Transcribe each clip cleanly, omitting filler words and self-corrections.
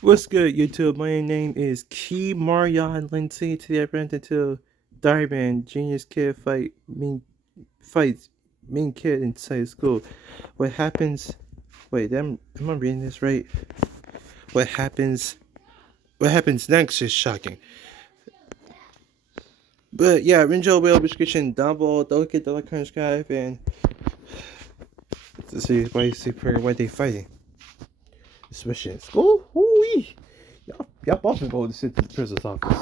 What's good, YouTube? My name is Key Marion Lindsay. Today I ran into Diamond, genius kid fights mean kid inside school. What happens? Wait, am I reading this right? What happens? What happens next is shocking. But yeah, enjoy the description down below. Don't get the like, and subscribe, and to see why they fighting, especially in school. Woo-wee. Y'all both can go to sit in the principal's office.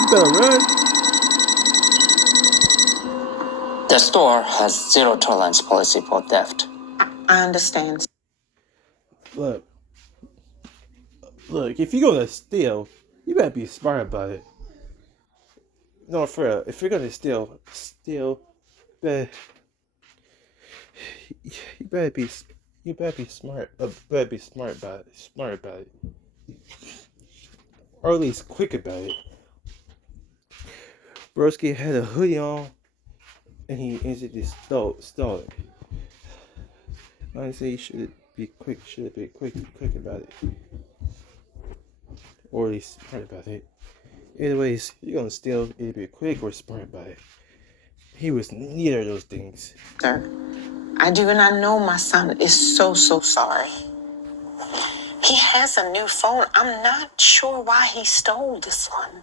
You better run. The store has zero tolerance policy for theft. I understand. Look, if you're gonna steal, you better be smart about it. No, for real, if you're gonna steal, better, you better be, smart. Better be smart about it, or at least quick about it. Broski had a hoodie on, and he instantly stole it. Honestly, you should be quick about it, or at least smart about it. Either ways, you're gonna steal, either be quick or smart about it. He was neither of those things. Sir, I do not know my son is so sorry. He has a new phone. I'm not sure why he stole this one.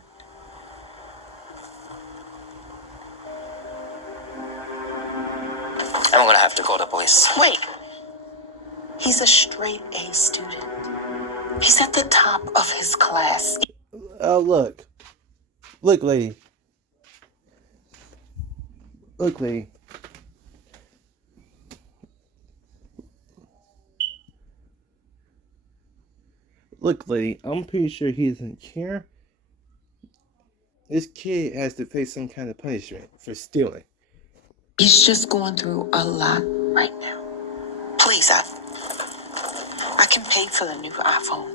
I'm gonna have to call the police. Wait. He's a straight A student. He's at the top of his class. Look, lady. Look, lady, I'm pretty sure he doesn't care. This kid has to face some kind of punishment for stealing. He's just going through a lot right now. Please, I can pay for the new iPhone.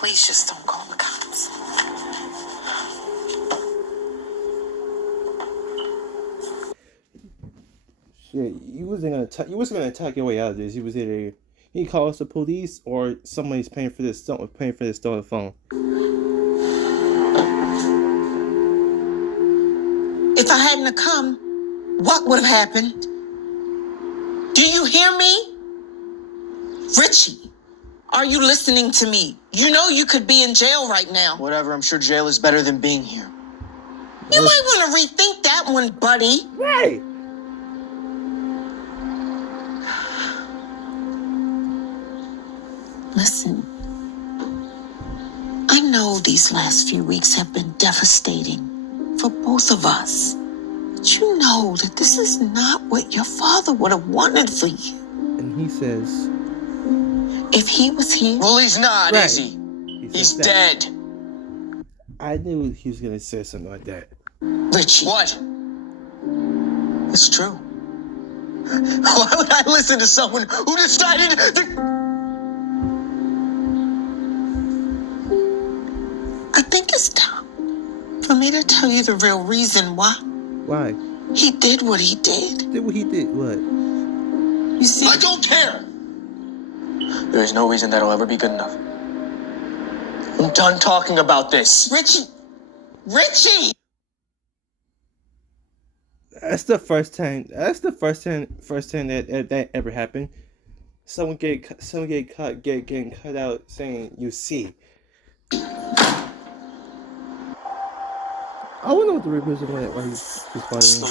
Please just don't call the cops. Shit, you wasn't gonna talk your way out of this. You was either he calls the police or somebody's paying for this stolen phone. If I hadn't have come, what would have happened? Do you hear me? Richie, are you listening to me? You know you could be in jail right now. Whatever, I'm sure jail is better than being here. You might want to rethink that one, buddy. Right. Listen, I know these last few weeks have been devastating for both of us. But you know that this is not what your father would have wanted for you. And he says, if he was here... Well, he's not, right. Is he? He's dead. I knew he was going to say something like that. Richie. What? It's true. Why would I listen to someone who decided to... I think it's time for me to tell you the real reason why. Why? He did what he did. Did what he did? What? You see... I don't care! There is no reason that'll ever be good enough. I'm done talking about this. Richie! Richie! That's the first time that ever happened. Someone get caught getting cut out saying "you see." I wonder what the reason why he's bothering him.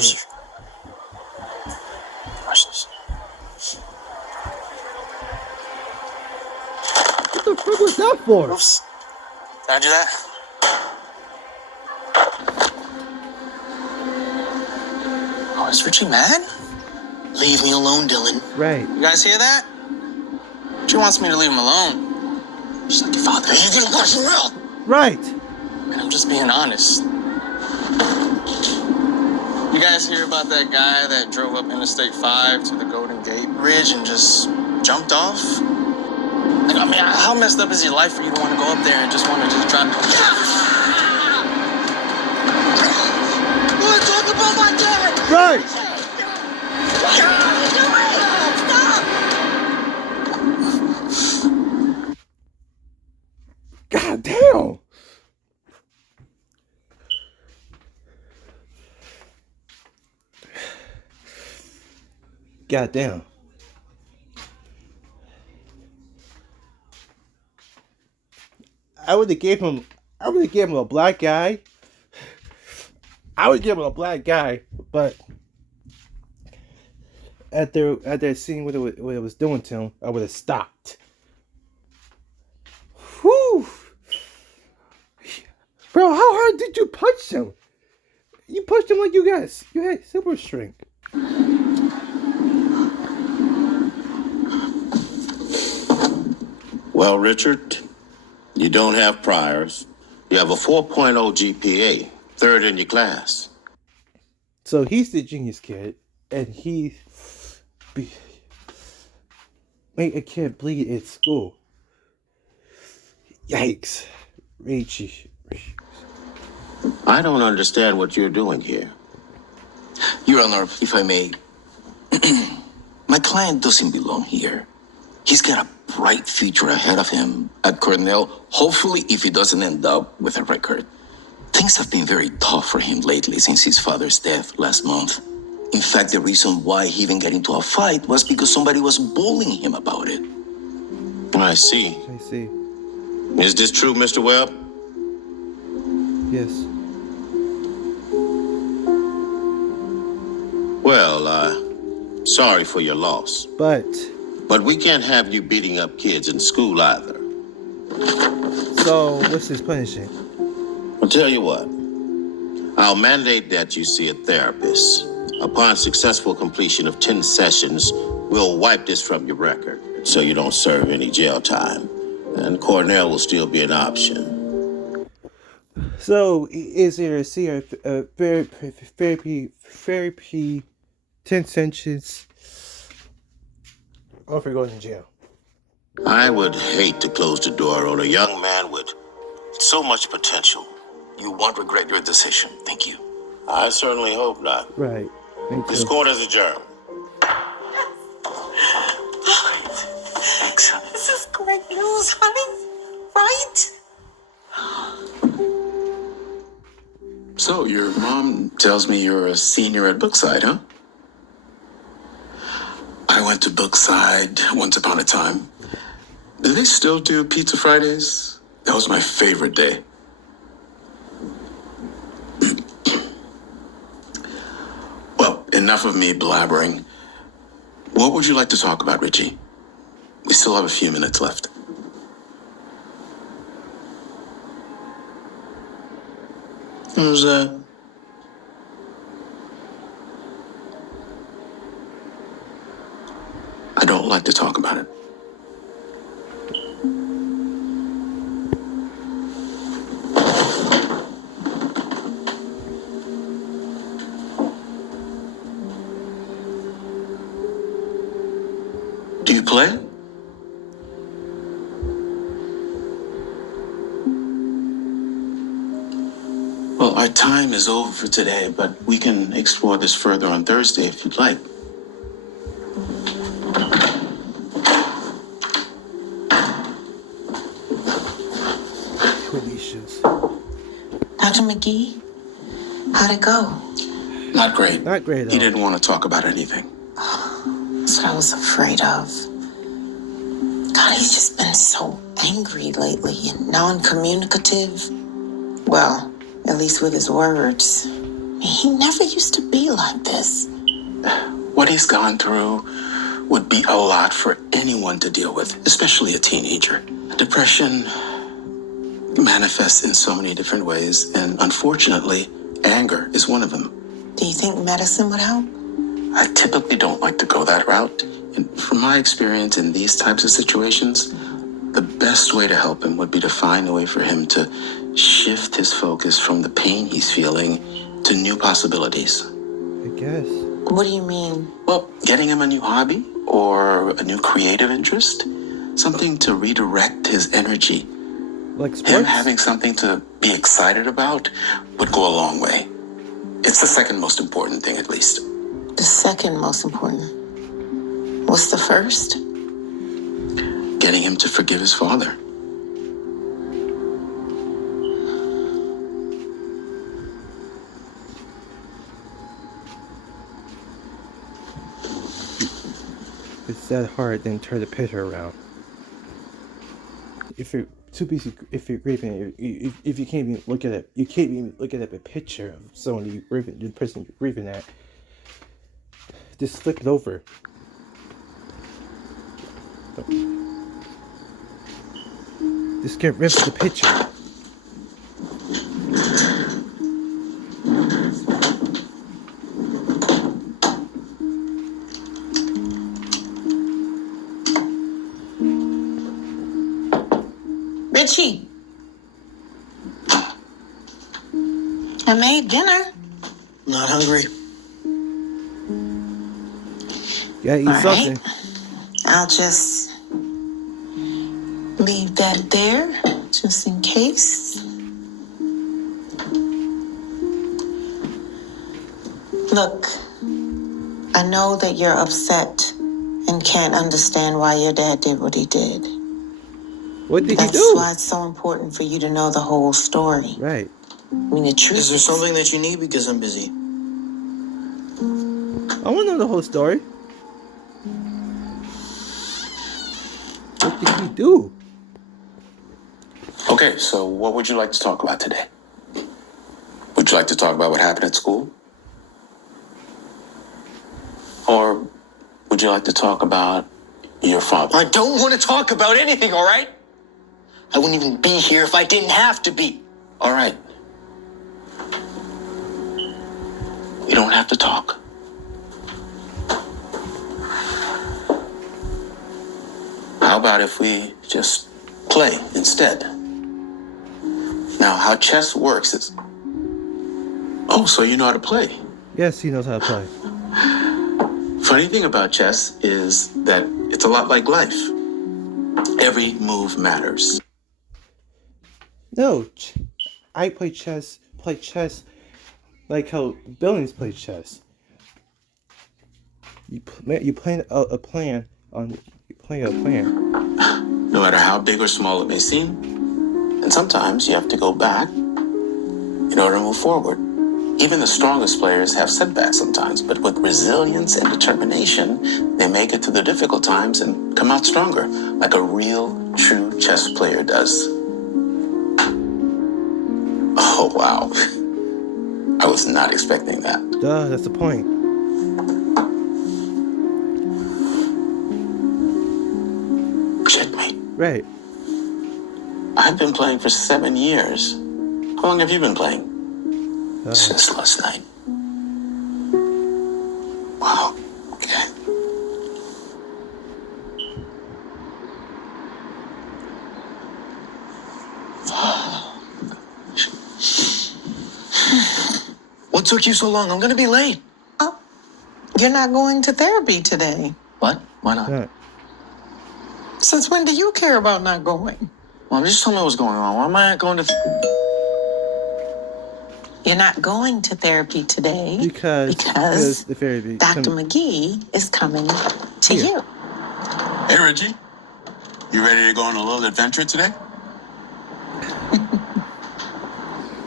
Watch this. What the fuck was that for? Oops. Did I do that? Oh, is Richie mad? Leave me alone, Dylan. Right. You guys hear that? She wants me to leave him alone. Just like your father. You're gonna watch him out. Right. I mean, I'm just being honest. You guys hear about that guy that drove up Interstate 5 to the Golden Gate Bridge and just jumped off? Like, I mean, how messed up is your life for you to want to go up there and just want to just drive? You want to talk about my dad? Right. Stop! God damn. God damn. I would have gave him a black guy. I would give him a black guy, but at that scene what it was doing to him, I would have stopped. Whew. Bro, how hard did you punch him? You punched him like you had super strength. Well, Richard, you don't have priors. You have a 4.0 GPA, third in your class. So he's the genius kid, and he made a kid bleed at school. Yikes. Ragey. I don't understand what you're doing here. Your Honor, if I may, my client doesn't belong here. He's got a bright future ahead of him at Cornell, hopefully if he doesn't end up with a record. Things have been very tough for him lately since his father's death last month. In fact, the reason why he even got into a fight was because somebody was bullying him about it. I see. Is this true, Mr. Webb? Yes. Well, sorry for your loss. But we can't have you beating up kids in school either. So what's his punishment? I'll tell you what. I'll mandate that you see a therapist. Upon successful completion of 10 sessions, we'll wipe this from your record so you don't serve any jail time. And Cornell will still be an option. So is there a therapy 10 sessions or if you're going to jail? I would hate to close the door on a young man with so much potential. You won't regret your decision. Thank you. I certainly hope not. Right. This court is adjourned. This is great news, honey. Right? So, your mom tells me you're a senior at Brookside, huh? I went to Brookside once upon a time. Do they still do Pizza Fridays? That was my favorite day. Well, enough of me blabbering. What would you like to talk about, Richie? We still have a few minutes left. Who's that? I don't like to talk about it. Do you play? Well, our time is over for today, but we can explore this further on Thursday if you'd like. Dr. McGee, how'd it go? Not great. Not great. He didn't want to talk about anything. That's what I was afraid of. God, he's just been so angry lately and non-communicative. Well, at least with his words. He never used to be like this. What he's gone through would be a lot for anyone to deal with, especially a teenager. Depression manifests in so many different ways, and unfortunately, anger is one of them. Do you think medicine would help? I typically don't like to go that route, and from my experience in these types of situations, the best way to help him would be to find a way for him to shift his focus from the pain he's feeling to new possibilities. I guess. What do you mean? Well, getting him a new hobby or a new creative interest. Something to redirect his energy. Like Him sports? having something to be excited about would go a long way. It's the second most important thing, at least. The second most important. What's the first? Getting him to forgive his father. It's that hard, then turn the picture around. If you're too busy, if you're grieving, if you can't even look at it, you can't even look at a picture of someone you grieving, the person you're grieving at. Just flip it over. Just get rid of the picture. Richie. I made dinner. Not hungry. Yeah, eat All something. right. I'll just leave that there, just in case. Look, I know that you're upset and can't understand why your dad did what he did. What did he That's do? why it's so important for you to know the whole story. Right. I mean, the truth Is there something that you need? Because I'm busy. I want to know the whole story. What did he do? Okay, so what would you like to talk about today? Would you like to talk about what happened at school? Or would you like to talk about your father? I don't want to talk about anything, all right? I wouldn't even be here if I didn't have to be. All right. You don't have to talk. How about if we just play instead? Now, how chess works is... Oh, so you know how to play. Yes, he knows how to play. Funny thing about chess is that it's a lot like life. Every move matters. No, I play chess like how Billings plays chess. You plan a plan. No matter how big or small it may seem. And sometimes you have to go back in order to move forward. Even the strongest players have setbacks sometimes, but with resilience and determination, they make it through the difficult times and come out stronger, like a real, true chess player does. Oh, wow. I was not expecting that. Duh, that's the point. Checkmate. Right. I've been playing for 7 years. How long have you been playing? Since last night. Wow. Okay. What took you so long? I'm gonna be late. Oh, you're not going to therapy today. What? Why not? Yeah. Since when do you care about not going? Well, just tell me what's going on. Why am I not going to... You're not going to therapy today Because the fairy Dr. McGee is coming to Here. you. Hey, Reggie. You ready to go on a little adventure today?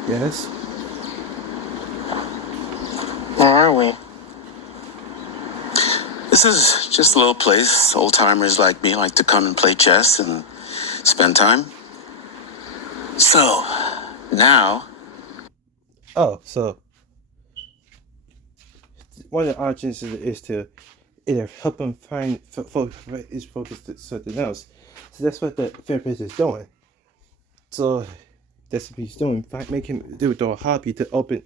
Yes. Where are we? This is just a little place. Old timers like me like to come and play chess and spend time. So, now... Oh, so one of the options is to either help him find his focus to something else. So that's what the therapist is doing. So that's what he's doing. Make him do it a hobby to open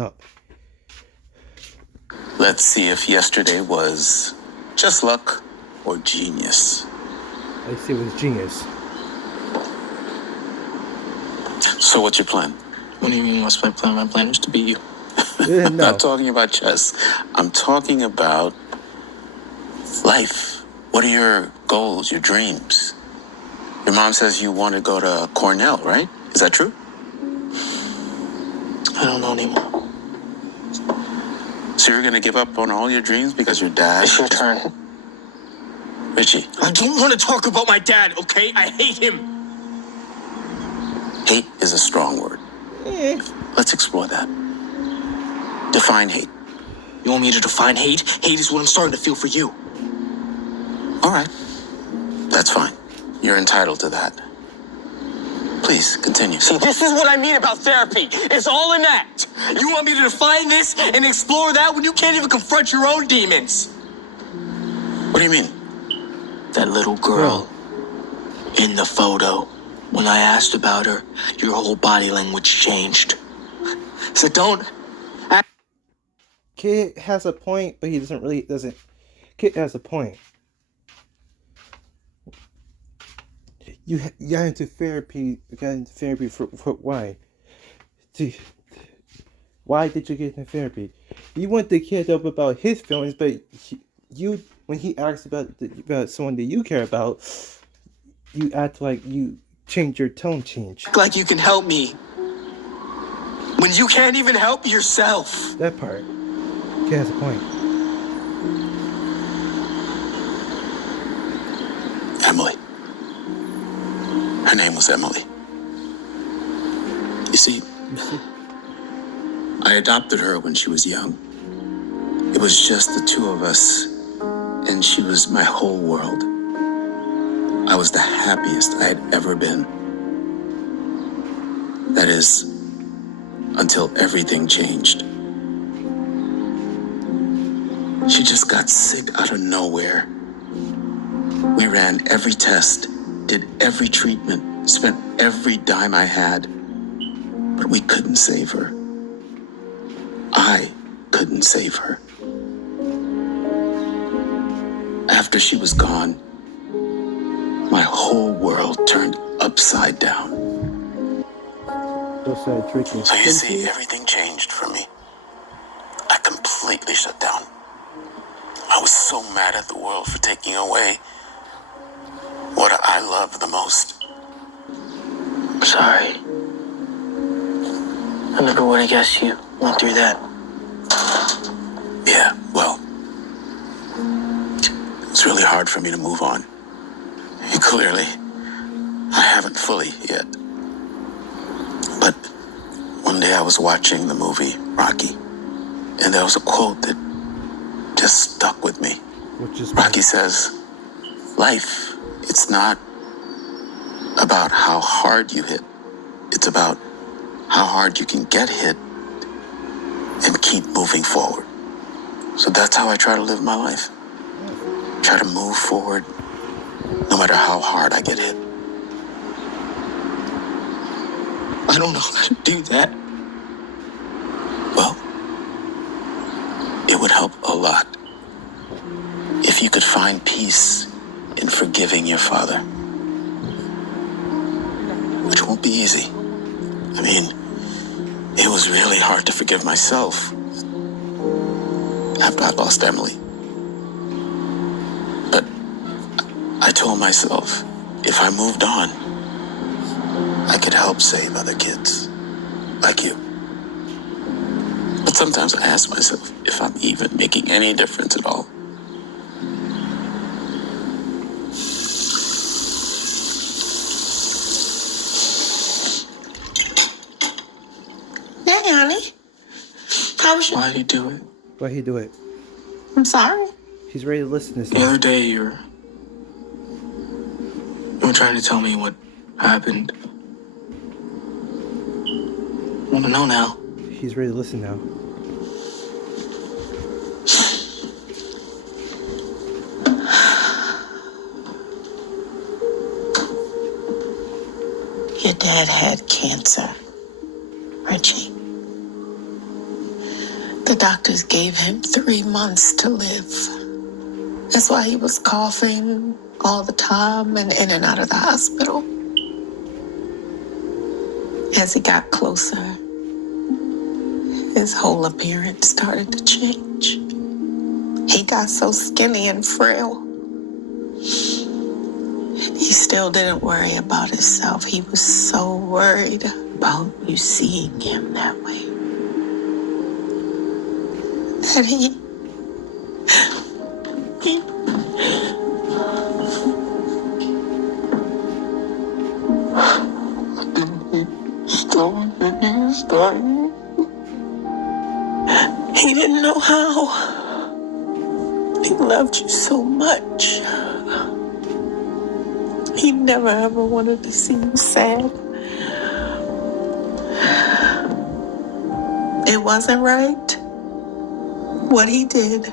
up. Let's see if yesterday was just luck or genius. I see it was genius. So what's your plan? What do you mean, what's my plan? My plan is to beat you. No. I'm not talking about chess. I'm talking about life. What are your goals, your dreams? Your mom says you want to go to Cornell, right? Is that true? I don't know anymore. So you're going to give up on all your dreams because your dad... It's your turn. Richie. I don't want to talk about my dad, okay? I hate him. Hate is a strong word. Let's explore that. Define hate. You want me to define hate? Hate is what I'm starting to feel for you. All right. That's fine. You're entitled to that. Please, continue. See, this is what I mean about therapy. It's all an act. You want me to define this and explore that when you can't even confront your own demons? What do you mean? That little girl in the photo. When I asked about her, your whole body language changed. So don't... Kid has a point, but he doesn't. Kid has a point. You got into therapy. For why? Why did you get into therapy? You want the kid up about his feelings, but when he asks about someone that you care about, you act like you change your tone. Like you can help me when you can't even help yourself. That part. Kid has a point. Emily. Her name was Emily. You see, I adopted her when she was young. It was just the two of us, and she was my whole world. I was the happiest I had ever been. That is, until everything changed. She just got sick out of nowhere. We ran every test, did every treatment, spent every dime I had, but we couldn't save her. I couldn't save her. After she was gone, my whole world turned upside down. So you see, everything changed for me. I completely shut down. I was so mad at the world for taking away what I love the most. Sorry. I never would have guessed you went through that. Yeah, well, it's really hard for me to move on. Clearly, I haven't fully yet. But one day I was watching the movie Rocky, and there was a quote that just stuck with me. Rocky says, life, it's not about how hard you hit. It's about how hard you can get hit and keep moving forward. So that's how I try to live my life. Try to move forward no matter how hard I get hit. I don't know how to do that. Well, it would help a lot if you could find peace in forgiving your father. Which won't be easy. I mean, it was really hard to forgive myself after I lost Emily. But I told myself, if I moved on, I could help save other kids, like you. But sometimes I ask myself if I'm even making any difference at all. Hey, honey. How was your... Why'd you do it? Why'd he do it? I'm sorry. He's ready to listen to The something. other day you were trying to tell me what happened. I want to know now. He's ready to listen now. Your dad had cancer, Richie. The doctors gave him 3 months to live. That's why he was coughing all the time and in and out of the hospital. As he got closer, his whole appearance started to change. He got so skinny and frail. He still didn't worry about himself. He was so worried about you seeing him that way. And he He didn't know how. He loved you so much. He never ever wanted to see you sad. It wasn't right what he did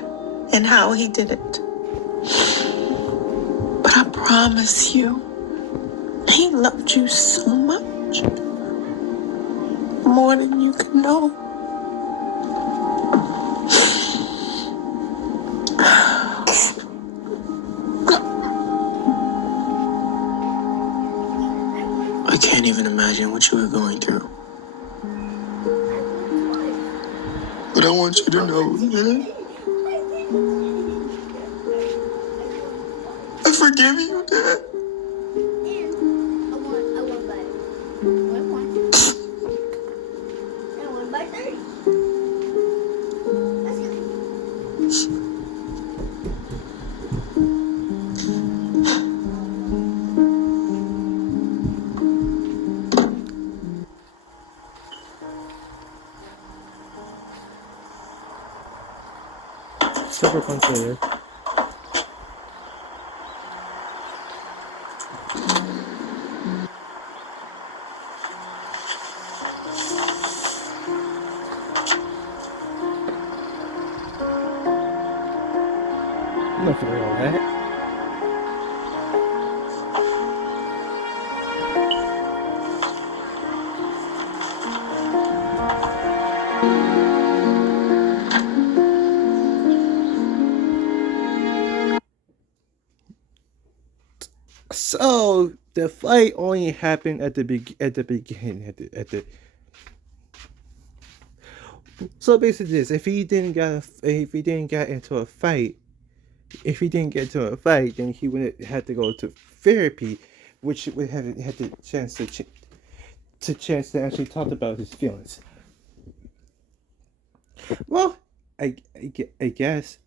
and how he did it. But I promise you, he loved you so much. More than you can know. I can't even imagine what you were going through. But I want you to know, man. I forgive you, Dad. Several months later. Nothing wrong with that. So the fight only happened at the beginning at the. So basically, this if he didn't get into a fight, then he would have to go to therapy, which would have had the chance to actually talk about his feelings. Well, I guess.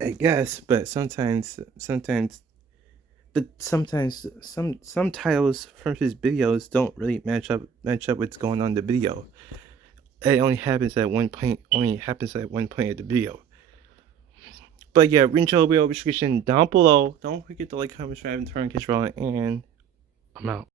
I guess, but sometimes some titles from his videos don't really match up what's going on in the video. It only happens at one point. Of the video. But yeah, Rincho will description down below. Don't forget to like, comment, subscribe, and turn on and I'm out.